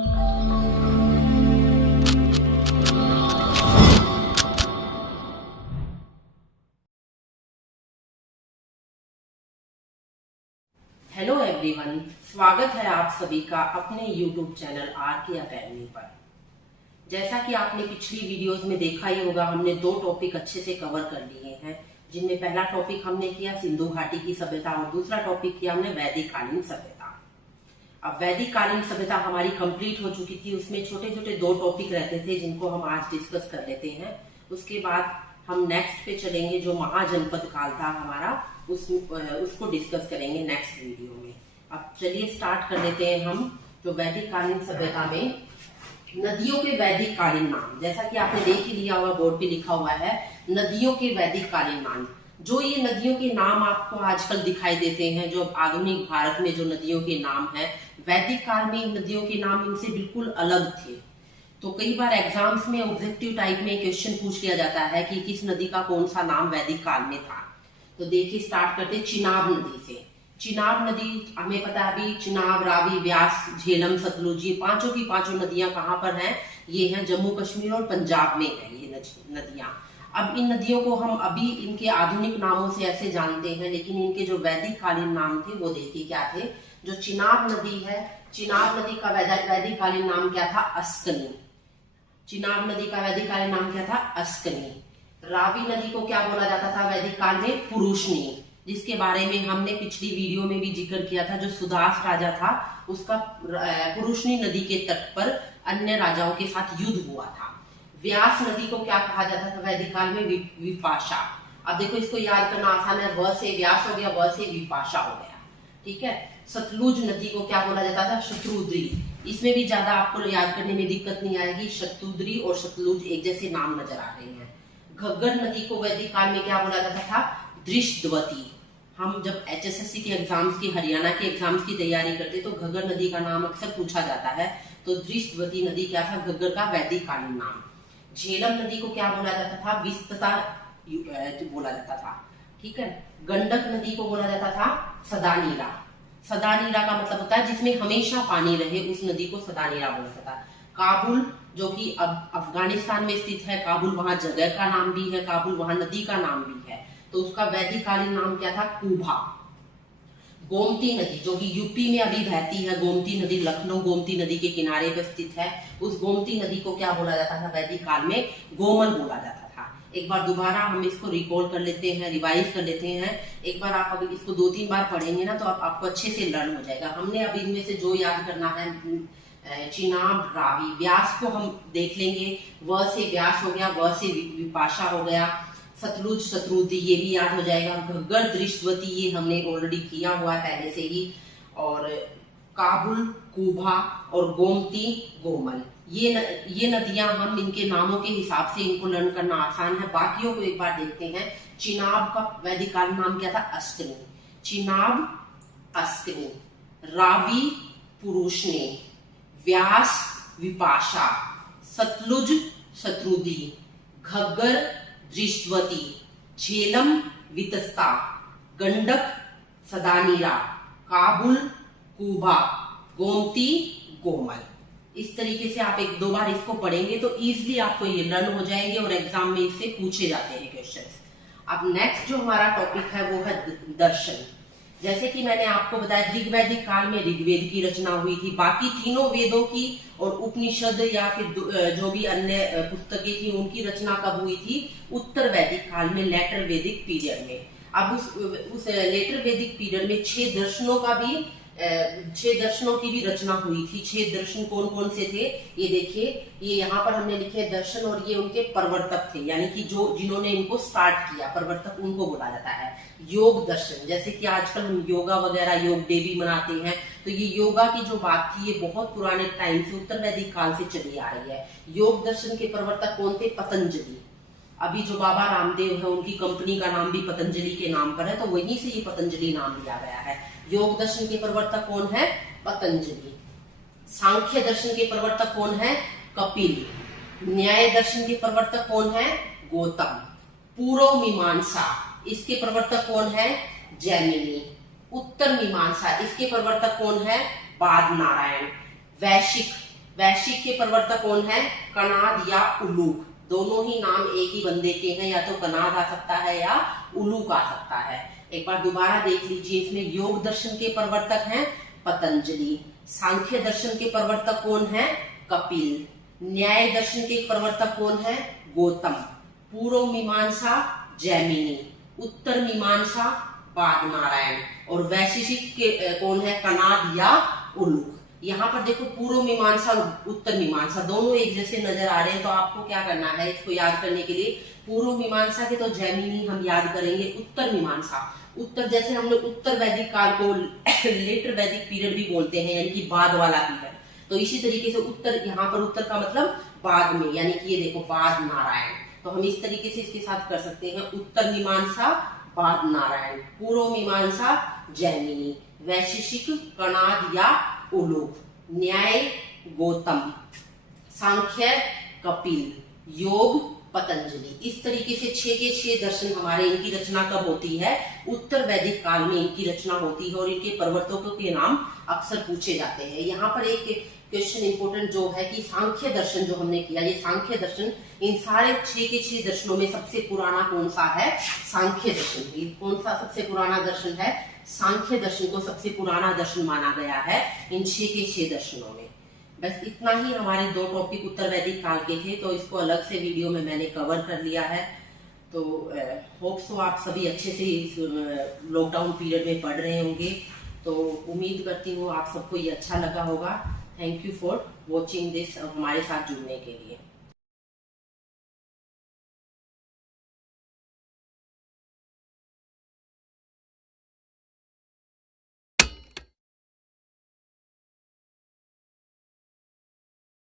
Hello everyone, स्वागत है आप सभी का अपने YouTube चैनल RK अकेडमी पर। जैसा कि आपने पिछली वीडियोस में देखा ही होगा, हमने 2 टॉपिक अच्छे से कवर कर लिए हैं, जिनमें पहला टॉपिक हमने किया सिंधु घाटी की सभ्यता और दूसरा टॉपिक किया हमने वैदिक कालीन सभ्यता। अब वैदिक कालीन सभ्यता हमारी कंप्लीट हो चुकी थी, उसमें छोटे छोटे 2 टॉपिक रहते थे जिनको हम आज डिस्कस कर लेते हैं। उसके बाद हम नेक्स्ट पे चलेंगे, जो महाजनपद काल था हमारा, उसको डिस्कस करेंगे नेक्स्ट वीडियो में। अब चलिए स्टार्ट कर लेते हैं हम। जो वैदिक कालीन सभ्यता में नदियों के वैदिक कालीन नाम, जैसा कि आपने देख ही लिया हुआ, बोर्ड पे लिखा हुआ है नदियों के वैदिक कालीन नाम। जो ये नदियों के नाम आपको आजकल दिखाई देते हैं, जो आधुनिक भारत में जो नदियों के नाम है, वैदिक काल में इन नदियों के नाम इनसे बिल्कुल अलग थे। तो कई बार एग्जाम्स में ऑब्जेक्टिव टाइप में क्वेश्चन पूछ लिया जाता है कि किस नदी का कौन सा नाम वैदिक काल में था। तो देखिए स्टार्ट करते चिनाब नदी से। चिनाब नदी हमें पता है, अभी चिनाब, रावी, व्यास, झेलम, सतलुज, ये पांचों की पांचों नदियां कहाँ पर हैं? ये हैं जम्मू कश्मीर और पंजाब में है ये नदियां। अब इन नदियों को हम अभी इनके आधुनिक नामों से ऐसे जानते हैं, लेकिन इनके जो वैदिक कालीन नाम थे वो देखिए क्या थे। जो चिनाब नदी है, चिनाब नदी का वैदिक कालीन नाम क्या था? अस्कनी। चिनाब नदी का वैदिक कालीन नाम क्या था? अस्कनी। रावी नदी को क्या बोला जाता था वैदिक काल में? पुरुषनी, जिसके बारे में हमने पिछली वीडियो में भी जिक्र किया था। जो सुदास राजा था उसका पुरुषनी नदी के तट पर अन्य राजाओं के साथ युद्ध हुआ था। व्यास नदी को क्या कहा जाता था वैदिक काल में? विपाशा। अब देखो इसको याद करना आसान है, व से व्यास हो गया, व से विपाशा हो गया, ठीक है। सतलुज नदी को क्या बोला जाता था? शत्रुद्री। इसमें भी ज्यादा आपको याद करने में दिक्कत नहीं आएगी, शत्रुद्री और सतलुज एक जैसे नाम नजर आ रहे हैं। घग्गर नदी को वैदिक काल में क्या बोला जाता था? दृष्टवती। हम जब HSSC के एग्जाम्स की, हरियाणा के एग्जाम्स की तैयारी करते तो घग्गर नदी का नाम अक्सर पूछा जाता है। तो दृष्टवती नदी क्या था? घग्गर का वैदिक कालीन नाम। झेलम नदी को क्या बोला जाता था? विस्तता बोला जाता था, ठीक है। गंडक नदी को बोला जाता था सदानीरा। सदानीरा का मतलब होता है जिसमें हमेशा पानी रहे, उस नदी को सदानीरा बोला जाता है। काबुल, जो कि अब अफगानिस्तान में स्थित है, काबुल वहां जगह का नाम भी है, काबुल वहां नदी का नाम भी है, तो उसका वैदिक कालीन नाम क्या था? कुभा। गोमती नदी, जो कि यूपी में अभी बहती है, गोमती नदी, लखनऊ गोमती नदी के किनारे पर स्थित है, उस गोमती नदी को क्या बोला जाता था वैदिक काल में? गोमल बोला जाता था। एक बार दोबारा हम इसको रिकॉल कर लेते हैं, रिवाइज कर लेते हैं। एक बार आप अगर इसको 2-3 बार पढ़ेंगे ना तो आपको अच्छे से लर्न हो जाएगा। हमने अब इनमें से जो याद करना है, चिनाब, रावी, व्यास को हम देख लेंगे, व से व्यास हो गया, व से विपाशा हो गया, सतलुज, शत्रुद्री ये भी याद हो जाएगा। घग्गर, दृष्टवती ये हमने ऑलरेडी किया हुआ है पहले से ही। और काबुल, कुभा और गोमती, गोमल, ये नदियां हम इनके नामों के हिसाब से इनको लर्न करना आसान है। बाकियों को एक बार देखते हैं। चिनाब का वैदिक काल नाम क्या था? अस्कनी। चिनाब अस्कनी, रावी पुरुषनी, व्यास विपाशा, सतलुज शत्रुद्री, घग्गर दृष्टवती, झेलम वितस्ता, गंडक सदानीरा, काबुल कुबा, गोमती गोमल। इस तरीके से आप 1-2 बार इसको पढ़ेंगे तो इजीली आपको ये लर्न हो जाएंगे और एग्जाम में इससे पूछे जाते हैं क्वेश्चंस। अब नेक्स्ट जो हमारा टॉपिक है वो है दर्शन। जैसे कि मैंने आपको बताया, ऋग्वैदिक काल में ऋग्वेद की रचना हुई थी। बाकी तीनों वेदों की और उपनिषद या फिर जो भी अन्य पुस्तकें थी उनकी रचना कब हुई थी? उत्तर वैदिक काल में, लेटर वैदिक पीरियड में। अब उस लेटर वैदिक पीरियड में 6 दर्शनों की भी रचना हुई थी। 6 दर्शन कौन कौन से थे ये देखिए, ये यहाँ पर हमने लिखे दर्शन, और ये उनके प्रवर्तक थे, यानी कि जो जिन्होंने इनको स्टार्ट किया, प्रवर्तक उनको बोला जाता है। योग दर्शन, जैसे कि आजकल हम योगा वगैरह, योग डे भी मनाते हैं, तो ये योगा की जो बात थी ये बहुत पुराने टाइम से, उत्तर वैदिक काल से चली आ रही है। योग दर्शन के प्रवर्तक कौन थे? पतंजलि। अभी जो बाबा रामदेव है उनकी कंपनी का नाम भी पतंजलि के नाम पर है, तो वहीं से ये पतंजलि नाम लिया गया है। योग दर्शन के प्रवर्तक कौन है? पतंजलि। सांख्य दर्शन के प्रवर्तक कौन है? कपिल। न्याय दर्शन के प्रवर्तक कौन है? गौतम। पूर्व मीमांसा, इसके प्रवर्तक कौन है? जैमिनी। उत्तर मीमांसा, इसके प्रवर्तक कौन है? बादनारायण। वैशिक, वैश्विक के प्रवर्तक कौन है? कणाद या उलूक, दोनों ही नाम एक ही बंदे के हैं, या तो कणाद आ सकता है या उलूक आ सकता है। एक बार दोबारा देख लीजिए, इसमें योग दर्शन के प्रवर्तक हैं पतंजलि, सांख्य दर्शन के प्रवर्तक कौन है? कपिल, न्याय दर्शन के प्रवर्तक कौन है? गौतम, पूर्व मीमांसा जैमिनी, उत्तर मीमांसा बादनारायण, और वैशेषिक के कौन है? कणाद या उलूक। यहाँ पर देखो पूर्व मीमांसा और उत्तर मीमांसा दोनों एक जैसे नजर आ रहे हैं, तो आपको क्या करना है इसको याद करने के लिए? पूर्व मीमांसा के तो जैमिनी हम याद करेंगे, उत्तर मीमांसा, उत्तर जैसे हम लोग उत्तर वैदिक काल को लेटर वैदिक पीरियड भी बोलते हैं, यानी कि बाद वाला पीरियड, तो इसी तरीके से उत्तर, यहाँ पर उत्तर का मतलब बाद में, यानी कि ये देखो बाद नारायण, तो हम इस तरीके से इसके साथ कर सकते हैं, उत्तर मीमांसा बाद नारायण, पूर्व मीमांसा जैमिनी, वैशेषिक कणाद या उलूक, न्याय गौतम, सांख्य कपिल, योग पतंजलि। इस तरीके से 6 के 6 दर्शन हमारे, इनकी रचना कब होती है? उत्तर वैदिक काल में इनकी रचना होती है, और इनके प्रवर्तकों के नाम अक्सर पूछे जाते हैं। यहाँ पर एक क्वेश्चन इंपोर्टेंट जो है कि सांख्य दर्शन जो हमने किया, ये सांख्य दर्शन इन सारे 6 के 6 दर्शनों में सबसे पुराना कौन सा है? सांख्य दर्शन। ये कौन सा सबसे पुराना दर्शन है? सांख्य दर्शन को सबसे पुराना दर्शन माना गया है इन 6 के 6 दर्शनों में। बस इतना ही हमारे 2 टॉपिक उत्तर वैदिक काल के थे, तो इसको अलग से वीडियो में मैंने कवर कर लिया है। तो होप सो आप सभी अच्छे से इस लॉकडाउन पीरियड में पढ़ रहे होंगे, तो उम्मीद करती हूँ आप सबको ये अच्छा लगा होगा। Thank you for watching this, हमारे साथ जुड़ने के लिए।